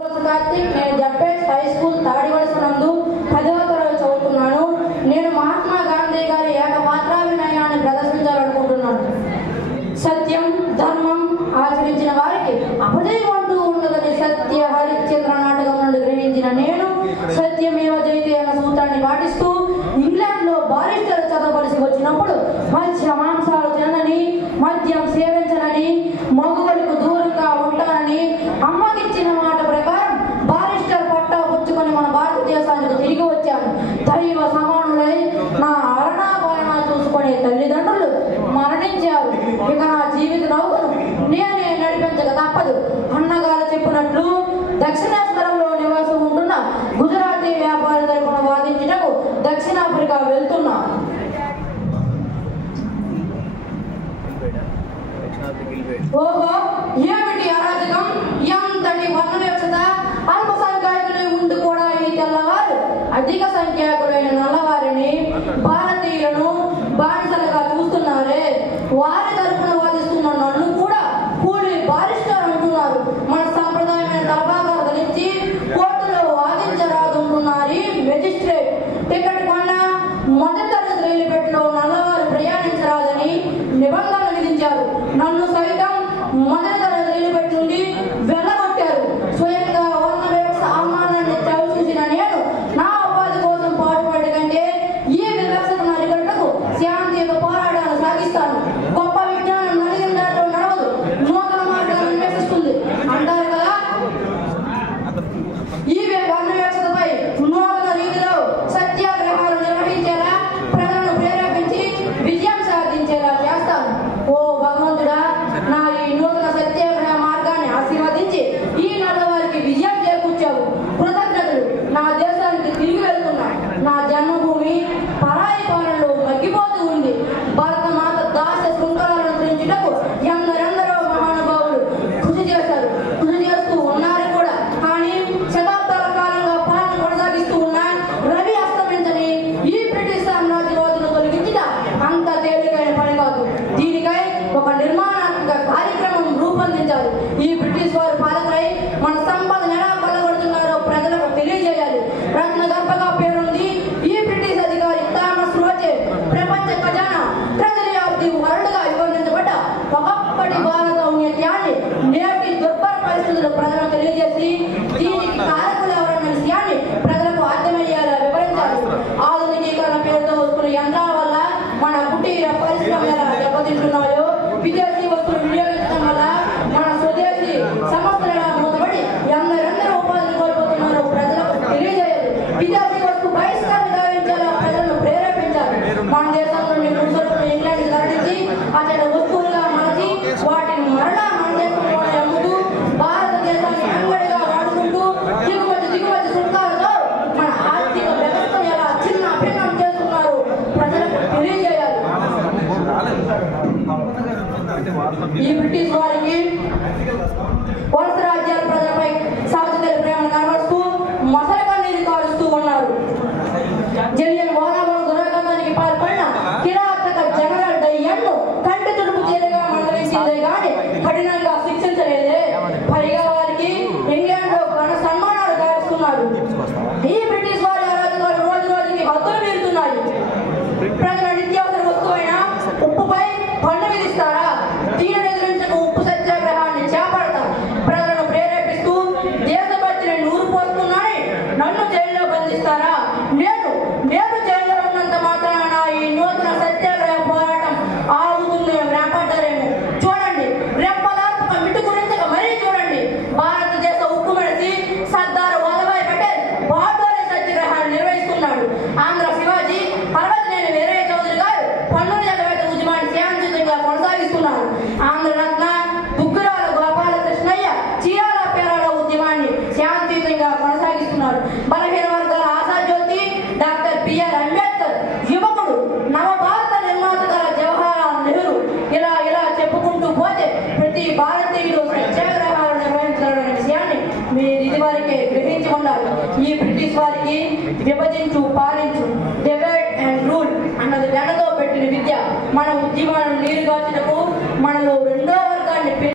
కార్తిక్, నేను జడ్పేట్ high school Tadivalasa నందు 10వ తరగతి చదువుతున్నాను. నేను మహాత్మా గాంధీ గారి ఏకపాత్రాభినయాన్ని ప్రదర్శించాలనుకుంటున్నాను. సత్యం ధర్మం ఆచరించిన వారికి అపజయం అంటూ ఉండదని సత్య హరిశ్చంద్ర నాటకం నుండి గ్రహించిన నేను సత్యమేవ జయతే అన్న సూత్రాన్ని పాటిస్తూ ఇంగ్లాండ్ లో బారిస్టర్ చదవవలసి వచ్చినప్పుడు మధ్య మాంసాలు తినని, మద్యం సేవించనని, మగువలకు దూరంగా ఉంటానని అమ్మకిచ్చిన మాట ప్రకారం బారిస్టర్ పట్టా పుచ్చుకొని మన భారతదేశానికి తిరిగి వచ్చాను. దైవ సమానులై నా అరణాభరణ చూసుకునే తల్లిదండ్రులు మరణించారు. ఇక నా జీవిత నౌకను నేనే నడిపించక తప్పదు. అన్నగారు చెప్పినట్లు దక్షిణేశ్వరంలో నివాసం ఉంటున్న గుజరాతీ వ్యాపారి తరపున వాదించుటకు దక్షిణాఫ్రికా వెళ్తున్నా. ఓహో, ఏమిటి అరాజకం, ఎంతటి వర్ణ వ్యవస్థ! అల్పసంఖ్యాకులై ఉండి కూడా ఈ తెల్లవారు అధిక సంఖ్యాకులైన నల్లవారిని, భారతీయులను బానిసలుగా చూస్తున్నారే. వారి తరపున వాదిస్తున్న నన్ను కూడా కూలి బారిస్టర్ అంటున్నారు. మన సంప్రదాయమైన తలపాగా ధరించి కోర్టులో వాదించరాదుంటున్నారు మెజిస్ట్రేట్. టికెట్ కొన్న మొదటి తరగతి రైలు పెట్టిలో నల్లవారు ప్రయాణించరాదని నిబంధనలు విధించారు. నన్ను సైతం మొదటి తరగతి రైలు పెట్టి నుండి వెళ్ళగొట్టారు. స్వయంగా వర్ణ వ్యవస్థ అవమానాన్ని చూసిన నేను నా ఉపాధి కోసం పాటుపడే కంటే ఈ వివక్షను అరికట్టకు శాంతియుత పోరాటాలు సాగిస్తాను. గొప్ప విజ్ఞానం నడిగిన దాంట్లో నడవదు, నూతన మార్గాలను అన్వేషిస్తుంది అంటారు కదా. ఈ వర్ణ వ్యవస్థపై నూతన రీతిలో సత్యాగ్రహాలు నిర్వహించేలా, ప్రజలను ప్రేరేపించి విజయం సాధించేలా చేస్తాను. ఓ భగవంతుడా, నా ఈ నూతన సత్యాగ్రహ మార్గాన్ని ఆశీర్వదించి ఈ నల్లవారికి విజయం చేకూర్చావు. కృతజ్ఞతలు. నా దేశానికి తిరిగి వెళ్తున్నా. నా జన్మభూమి పరాయి పాలనలో మగ్గిపోతూ ఉంది. భారతమాత దాస శృంఖలాలను పెంచుటకు ఎందరెందరో మహానుభావులు కృషి చేశారు, కృషి చేస్తూ ఉన్నారు కూడా. కానీ శతాబ్దాల కాలంగా పాలన కొనసాగిస్తూ ఉన్న రవి అస్తమించని ఈ బ్రిటిష్ సామ్రాజ్యవాదులను తొలగించిన అంత తేలికైన పని కాదు. దీనికై ఒక నిర్మాణాత్మక కార్యక్రమం రూపొందించారు. ఈ బ్రిటిష్ వారి పాలకులై మన సంపదను ఎలా కొల్లగొడుతున్నారో ప్రజలకు తెలియజేయాలి. రత్న గర్భగా పేరుంది ఈ బ్రిటిష్ అధికారి థామస్ రోచే. ప్రపంచ ఖజానా ట్రెజరీ ఆఫ్ ది వరల్డ్ గా వివరించబడ్డ ఒకప్పటి భారత ఔన్నత్యాన్ని నేటి దుర్భర పరిస్థితులు ప్రజలకు తెలియజేసి దీనికి కారకులు ఎవరన్న విషయాన్ని ప్రజలకు అర్థమయ్యేలా వివరించాలి. ఆధునికీకరణ పేరుతో వస్తున్న యంత్రాల వల్ల మన కుటీర పరిశ్రమలు ఎలా దెబ్బతింటున్నాయో, విదేశీ వస్తువులు వినియోగించడం వల్ల మన స్వదేశీ సంస్థలు ఎలా మూతపడి ఎందరెందరో ఉపాధిని కోల్పోతున్నారో ప్రజలకు తెలియజేయాలి. విదేశీ వస్తు బహిష్కరణ గావించేలా ప్రజలను ప్రేరేపించాలి. మన దేశం నుండి ముసలు ఇంగ్లాండ్ తరలించి అతడి వస్తువులుగా మార్చి వాటిని మరలా మన దేశంలోనే అమ్ముతూ భారతదేశాన్ని అంగడిగా వాడుకుంటూ దిగుమతి సుంకాలతో మన ఆర్థిక వ్యవస్థను ఎలా చిన్న భిన్నం చేస్తున్నారు ప్రజలకు తెలియజేయాలి. ఈ బ్రిటిష్ వారికి వలస రాజ్యాల ప్రజలపై సహజ ప్రేమను కనబరుస్తూ మసల కన్నీరు కారుస్తూ ఉన్నారు. జలియన్ వాలాబాగ్ దురాఘాతానికి పాల్పడిన కిరాతక జనరల్ డయ్యన్ను కంటి తుడుపు చీరగా మందలించిందే గాని కఠినంగా శిక్షించలేదే. పైగా వారికి ఇంగ్లాండ్ లో ఘన సన్మానాలు గావిస్తున్నారు. ఈ బ్రిటిష్ వారి అరాజకాలు రోజు రోజుకి హద్దులు మీరుతున్నాయి. ప్రజల నిత్యావసర వస్తువైన ఉప్పుపై పన్ను విధిస్తారా? దీనిని ఎదిరించక ఉప్పు సత్యాగ్రహాన్ని చేపడతారు. ప్రజలను ప్రేరేపిస్తూ దేశభక్తిని నూరుపోస్తున్నారని నన్ను జైల్లో బంధిస్తారా? నేను జైల్లో ఉన్నంత మాత్రాన ఈ నూతన సత్యాగ్రహ పోరాటం ఆగుతుందేమో రేపడ్డారేమో. చూడండి, రెప్పలార్పక మిట్టు గురించి మరీ చూడండి. భారతదేశ ఉక్కు మనిషి సర్దార్ వల్లభాయ్ పటేల్ బాటోలే సత్యాగ్రహాన్ని నిర్వహిస్తున్నాడు. ఆంధ్ర శివాజీ, పర్వతనేని వీరయ్య చౌదరి గారు పన్నుల ఎగవేత ఉద్యమాన్ని శాంతియుతంగా కొనసాగిస్తున్నారు. ఆంధ్రరత్న బుగ్గురాల గోపాలకృష్ణయ్య చీరాల పేరాల ఉద్యమాన్ని శాంతియుతంగా కొనసాగిస్తున్నారు. బలహీన వర్గాల ఆశాజ్యోతి డాక్టర్ బిఆర్ అంబేద్కర్, యువకుడు నవభారత నిర్మాతగా జవహర్లాల్ నెహ్రూ, ఇలా చెప్పుకుంటూ పోతే ప్రతి భారతీయుడు సత్యాగ్రహాలు నిర్వహించాలనే విషయాన్ని మీరు ఇదివరకే గ్రహించి ఉండాలి. ఈ బ్రిటిష్ వారికి విభజించు పాలించు, డివైడ్ అండ్ రూల్ అన్నది దండతో పెట్టిన విద్య మన ఉద్యమాలను